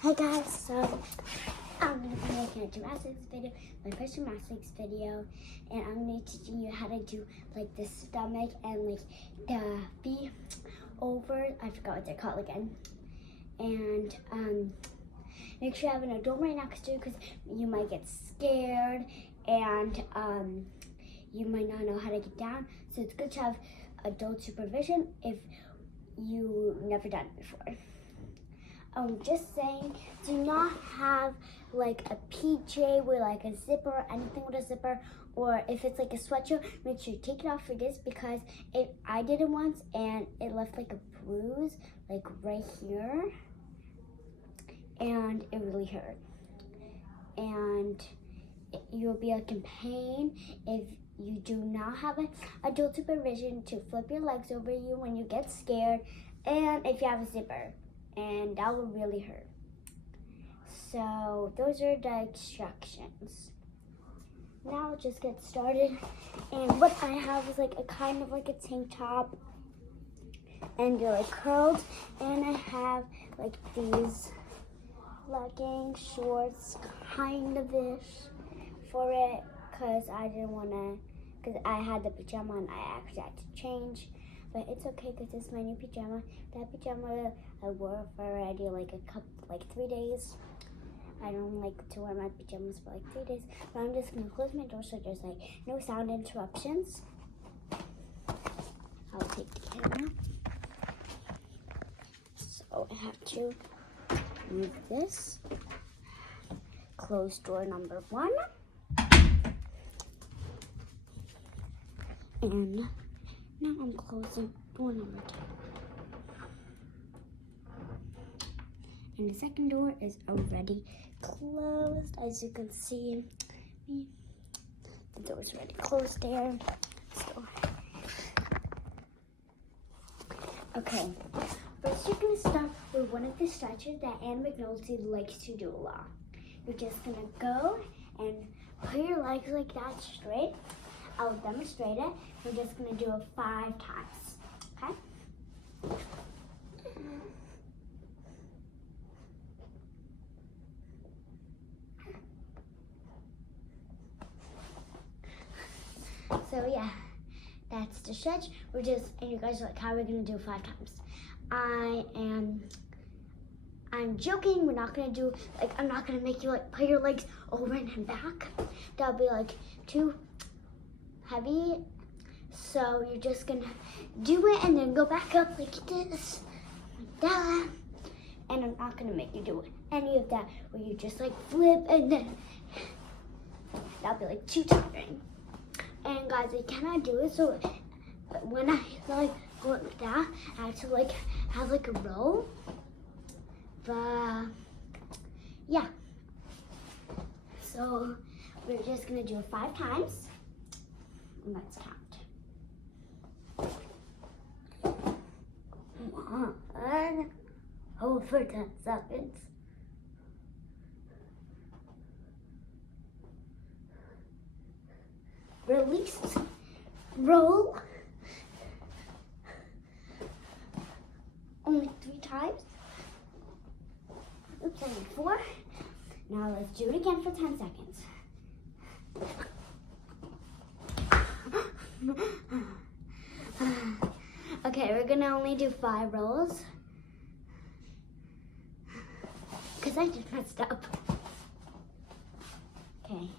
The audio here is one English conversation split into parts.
Hey guys, so I'm going to be making a gymnastics video, my first gymnastics video, and I'm going to be teaching you how to do like the stomach and like the feet over, I forgot what they're called again, and make sure you have an adult right next to you because you might get scared and you might not know how to get down, so it's good to have adult supervision if you've never done it before. Just saying, do not have like a PJ with like a zipper or anything with a zipper, or if it's like a sweatshirt, make sure you take it off for this because I did it once and it left like a bruise like right here and it really hurt. And you'll be like in pain if you do not have an adult supervision to flip your legs over you when you get scared, and if you have a zipper. And that will really hurt. So those are the instructions. Now let's just get started. And what I have is like a kind of like a tank top, and they're like curled. And I have like these leggings, shorts, kind of ish for it, cause I didn't wanna, cause I had the pajama and I actually had to change. But it's okay because it's my new pajama. That pajama I wore for already like 3 days. I don't like to wear my pajamas for like 3 days. But I'm just gonna close my door so there's like no sound interruptions. I'll take the camera. So I have to move this. Close door number 1. And now I'm closing door number 2. And the second door is already closed. As you can see, the door is already closed there. So, okay, first you're gonna start with one of the stretches that Anne McNulty likes to do a lot. You're just gonna go and put your legs like that straight. I'll demonstrate it. We're just gonna do it 5 times, okay? So yeah, that's the stretch. And you guys are like, how are we gonna do 5 times? I'm joking. We're not gonna do, like, I'm not gonna make you like put your legs over and back. That'll be like too heavy. So you're just gonna do it and then go back up like this, like that. And I'm not gonna make you do any of that where you just like flip and then that'll be like too tiring. And guys, I cannot do it, so when I like go like that, I have to like have like a roll. But yeah, so we're just gonna do it 5 times. And let's count. 1, hold for 10 seconds. 2, release, roll. Only 3 times. Oops, only 4. Now let's do it again for 10 seconds. Okay, we're gonna only do 5 rolls because I just messed up. Okay,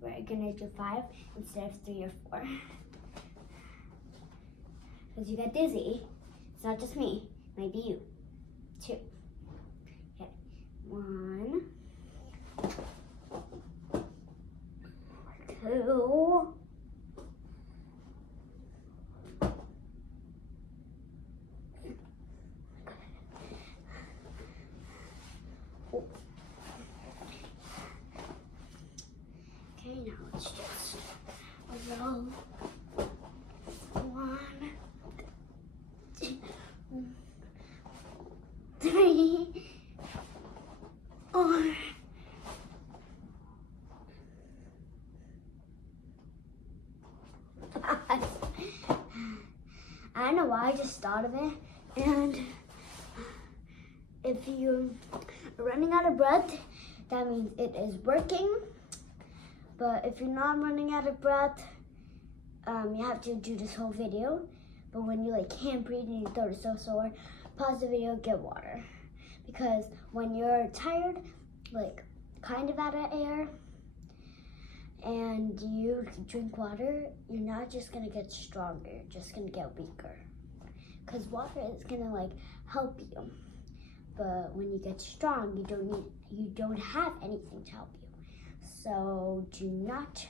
we're gonna do 5 instead of 3 or 4 because you got dizzy. It's not just me, it might be you. 2. Okay, 1, 2. Okay, now let's just roll. 1, 2, 3, 4. I don't know why I just thought of it, and if you are running out of breath, that means it is working. But if you're not running out of breath, you have to do this whole video. But when you like can't breathe and your throat is so sore, pause the video, get water. Because when you're tired, like kind of out of air, and you drink water, you're not just gonna get stronger, you're just gonna get weaker. Because water is gonna like help you. But when you get strong, you don't have anything to help you. So do not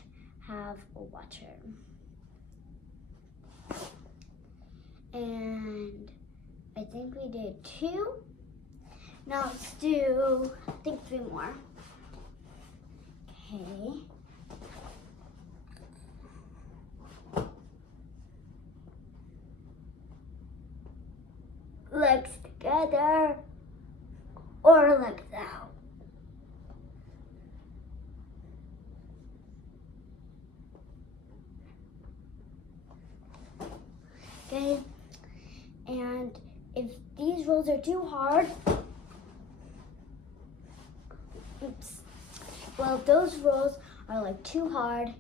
have water. And I think we did 2. Now let's do, I think 3 more. Okay. Legs together or legs out. Okay, and if these rolls are too hard, well, if those rolls are like too hard,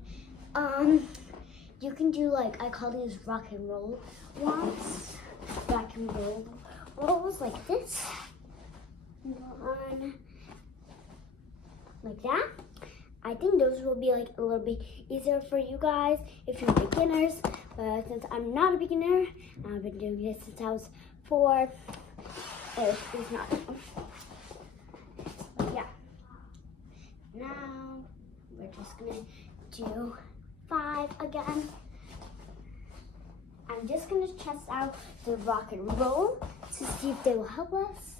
you can do like, I call these rock and roll ones, rock and roll rolls like this, one like that. I think those will be like a little bit easier for you guys if you're beginners. But since I'm not a beginner, I've been doing this since I was 4. It's not. Yeah. Now we're just gonna do 5 again. I'm just gonna test out the rock and roll to see if they will help us.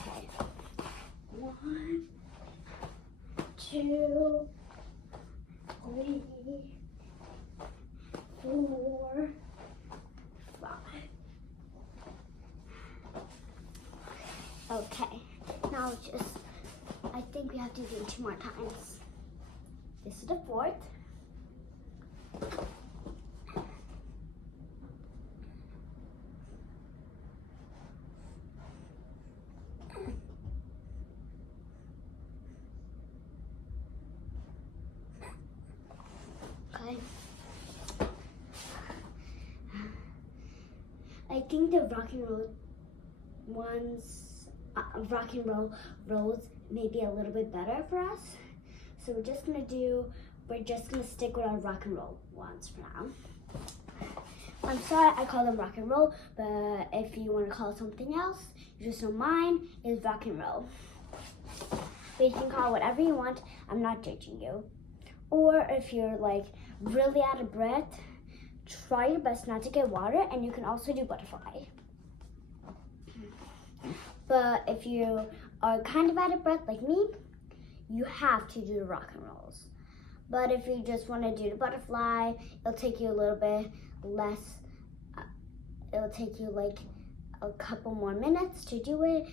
Okay. 1, 2, 3, 4, 5. Okay, now I think we have to do it 2 more times. This is the 4th. Okay. I think the rock and roll rolls may be a little bit better for us. So we're just gonna stick with our rock and roll ones for now. I'm sorry I call them rock and roll, but if you want to call it something else, you just know mine is rock and roll. But you can call it whatever you want. I'm not judging you. Or if you're like really out of breath, try your best not to get water, and you can also do butterfly. But if you are kind of out of breath like me, you have to do the rock and rolls. But if you just want to do the butterfly, it'll take you a little bit less, it'll take you like a couple more minutes to do it,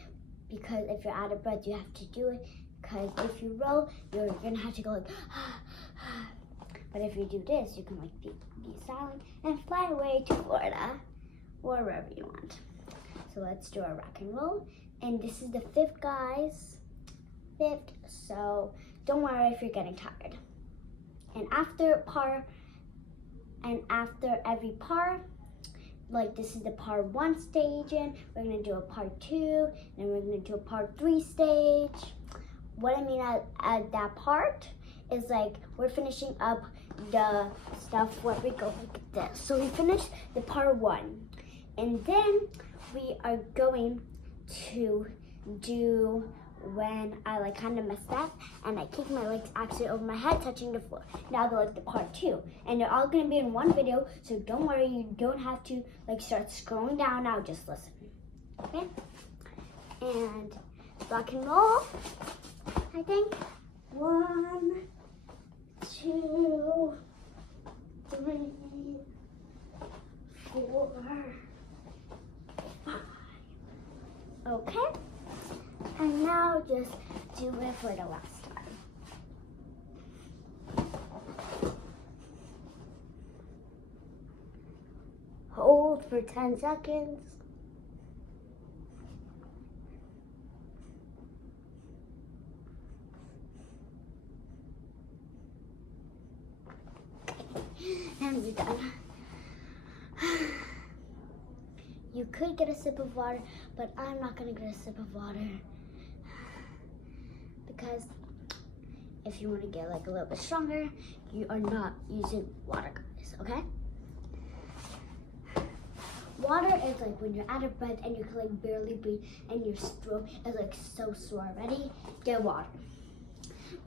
because if you're out of breath, you have to do it, because if you roll, you're gonna have to go like, but if you do this, you can like be silent and fly away to Florida or wherever you want. So let's do our rock and roll. And this is the 5th, guys. 5th, so don't worry if you're getting tired. And after every part, like this is the part 1 stage, and we're gonna do a part 2, and we're gonna do a part 3 stage. What I mean at that part is like we're finishing up the stuff where we go like this. So we finished the part 1, and then we are going to do when I like kind of messed up and I kicked my legs actually over my head touching the floor. Now they're like the part 2, and they're all gonna be in one video, so don't worry, you don't have to like start scrolling down now, just listen. Okay? And rock and roll, I think. 1, 2, 3, 4, 5. Okay? And now just do it for the last time. Hold for 10 seconds. and you're done. You could get a sip of water, but I'm not gonna get a sip of water because if you want to get like a little bit stronger, you are not using water, guys, okay? Water is like when you're out of breath and you can like barely breathe and your throat is like so sore. Ready? Get water.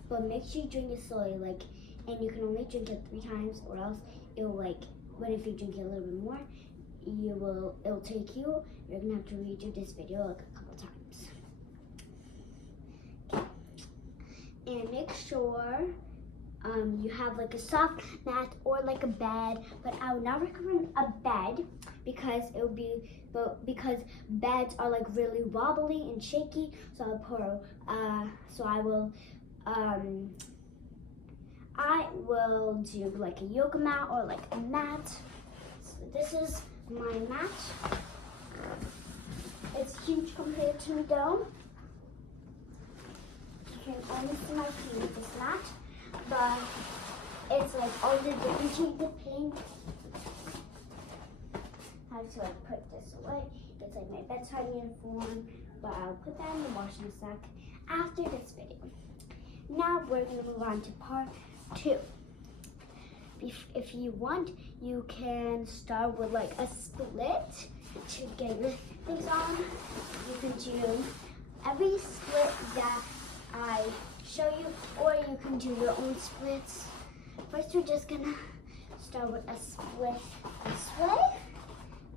But make sure you drink it slowly, like, and you can only drink it 3 times or else it'll like, but if you drink it a little bit more, it'll take you, you're gonna have to redo this video like a couple times. Okay. And make sure you have like a soft mat or like a bed, but I would not recommend a bed because because beds are like really wobbly and shaky. So I will do like a yoga mat or like a mat. So this is my mat. It's huge compared to me though. You can only see my feet with this mat, but it's like all the different shades of pink. I have to like put this away. It's like my bedside uniform, but I'll put that in the washing sack after this video. Now we're gonna move on to part 2. If you want, you can start with like a split to get your things on. You can do every split that I show you, or you can do your own splits. First, we're just gonna start with a split this way,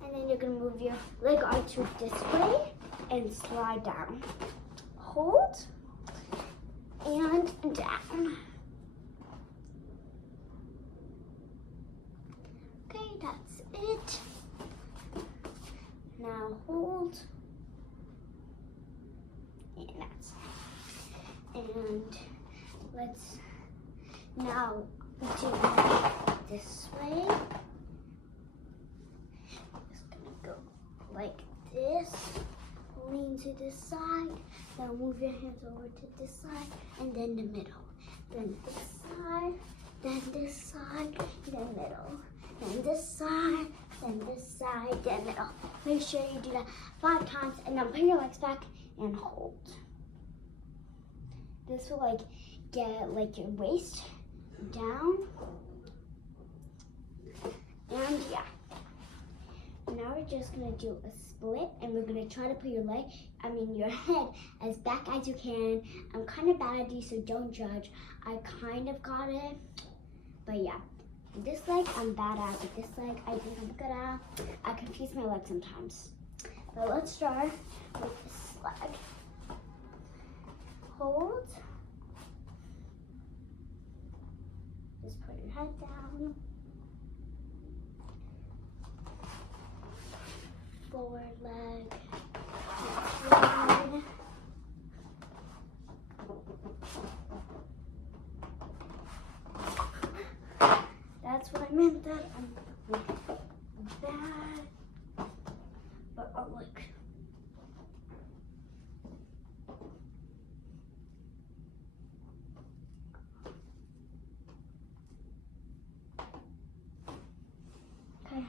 and then you're gonna move your leg onto this way and slide down. Hold and down. Okay, that's it. Now hold. And that's it. And let's now do this way. Just gonna go like this. Lean to this side. Now move your hands over to this side and then the middle. Then this side, then this side, then middle. Then this side, then this side, then middle. Make sure you do that 5 times and then put your legs back and hold. This will like get like your waist down. And yeah. Now we're just gonna do a split and we're gonna try to put your head as back as you can. I'm kind of bad at these, so don't judge. I kind of got it, but yeah. This leg I'm bad at, but this leg I think I'm good at. I confuse my legs sometimes. But let's start with this leg. Hold. Just put your head down. Forward leg. Slide. That's what I meant, that I'm bad, but I'll like. Okay.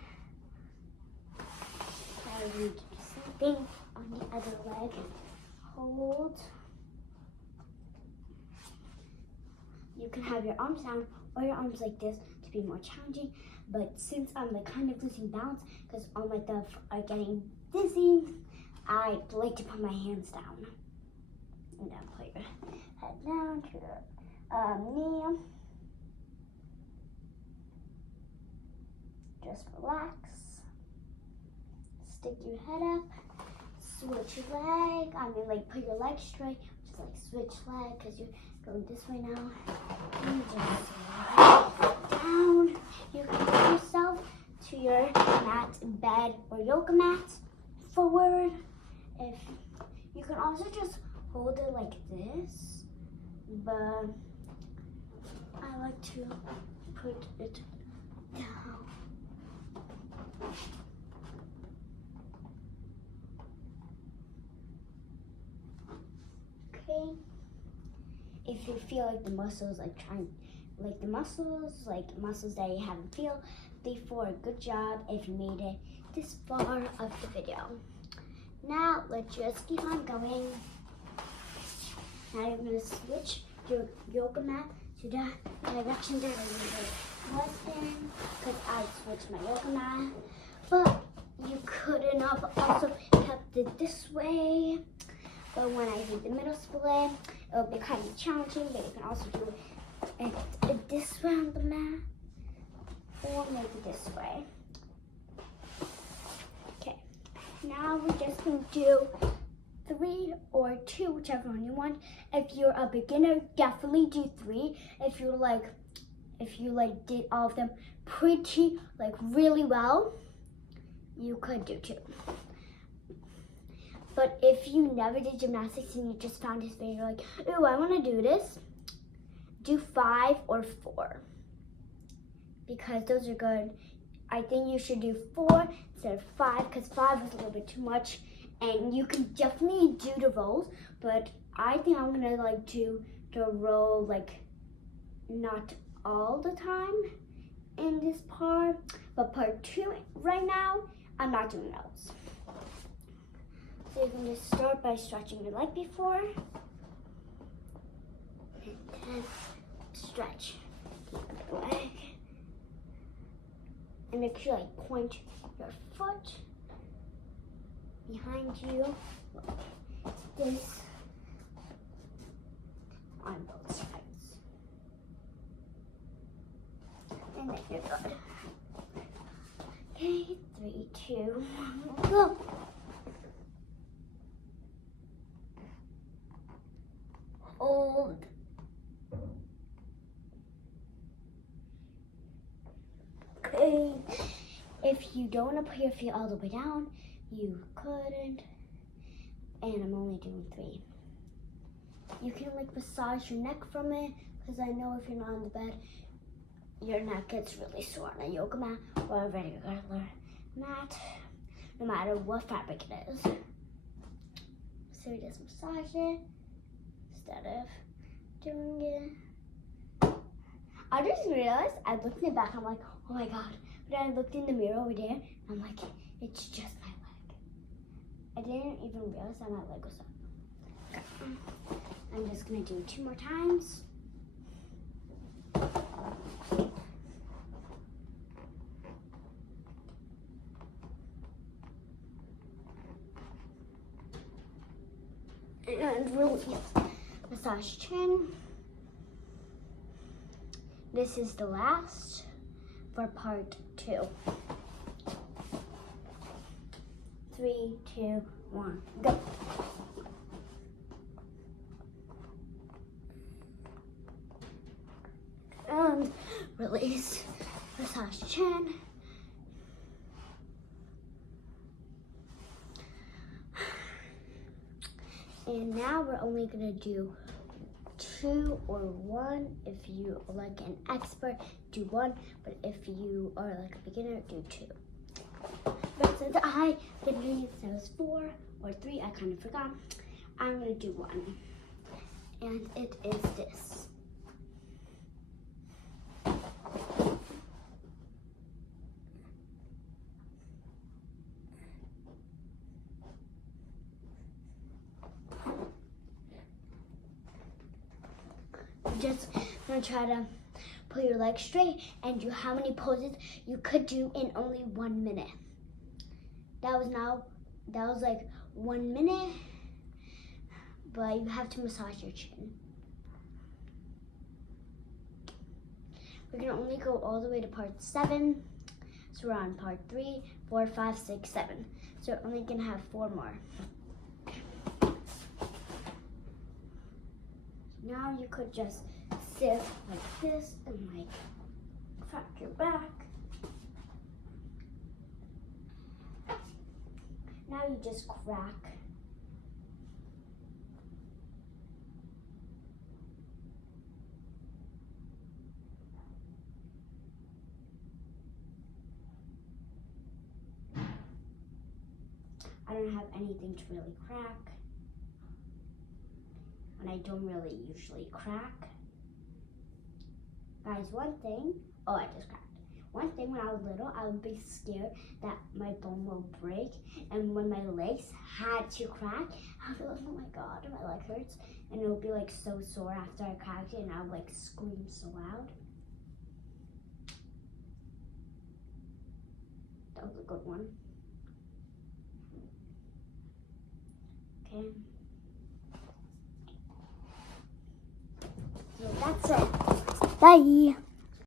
Now we do the same thing on the other leg. Hold. You can have your arms down or your arms like this to be more challenging, but since I'm like kind of losing balance because all my stuff are getting dizzy, I like to put my hands down and then put your head down to your knee. Just relax, stick your head up, switch your leg, put your leg straight, just like switch leg because you're going this way now. And just down. You can put yourself to your mat, bed, or yoga mat. Forward. If you can also just hold it like this, but I like to put it down. Okay. If you feel like the muscles like muscles that you haven't feel, before. Good job if you made it this far of the video. Now let's just keep on going. Now you're gonna switch your yoga mat to the direction that I was in, because I switched my yoga mat. But you couldn't have also kept it this way. But when I do the middle split, it'll be kind of challenging, but you can also do it this way on the mat, or maybe this way. Okay, now we're just going to do 3 or 2, whichever one you want. If you're a beginner, definitely do 3. If you did all of them pretty really well, you could do 2. But if you never did gymnastics and you just found this video, you're like, ooh, I want to do this, do 5 or 4, because those are good. I think you should do 4 instead of 5, because 5 was a little bit too much. And you can definitely do the rolls, but I think I'm gonna do the roll not all the time in this part, but part 2 right now, I'm not doing those. So you can just start by stretching your leg before, and then stretch the other leg. And make sure point your foot behind you like this on both sides. And then you're good. Okay, 3, 2, 1, go. Hold. Okay. If you don't want to put your feet all the way down, you couldn't. And I'm only doing 3. You can massage your neck from it, because I know if you're not on the bed, your neck gets really sore on a yoga mat or a regular mat, no matter what fabric it is. So we just massage it instead of doing it. I just realized, I looked in the back, I'm like, oh my god. But I looked in the mirror over there, and I'm like, it's just my leg. I didn't even realize that my leg was up. Okay. I'm just gonna do 2 more times. And release. Massage chin. This is the last for part 2. 3, 2, 1, go. And release. Massage chin. And now we're only gonna do 2 or 1. If you are an expert, do 1. But if you are a beginner, do 2. But since I didn't do it, so it was 4 or 3, I kind of forgot. I'm gonna do 1. And it is this. Just gonna try to pull your legs straight and do how many poses you could do in only 1 minute. That was 1 minute, but you have to massage your chin. We're gonna only go all the way to part 7. So we're on part 3, 4, 5, 6, 7. So we're only gonna have 4 more. Now you could just sit like this and crack your back. Now you just crack. I don't have anything to really crack. And I don't really usually crack. Guys, one thing, oh, I just cracked. one thing when I was little, I would be scared that my bone will break, and when my legs had to crack, I would be like, oh my god, my leg hurts, and it would be like so sore after I cracked it, and I would like scream so loud. That was a good one. Okay. So that's it. Bye.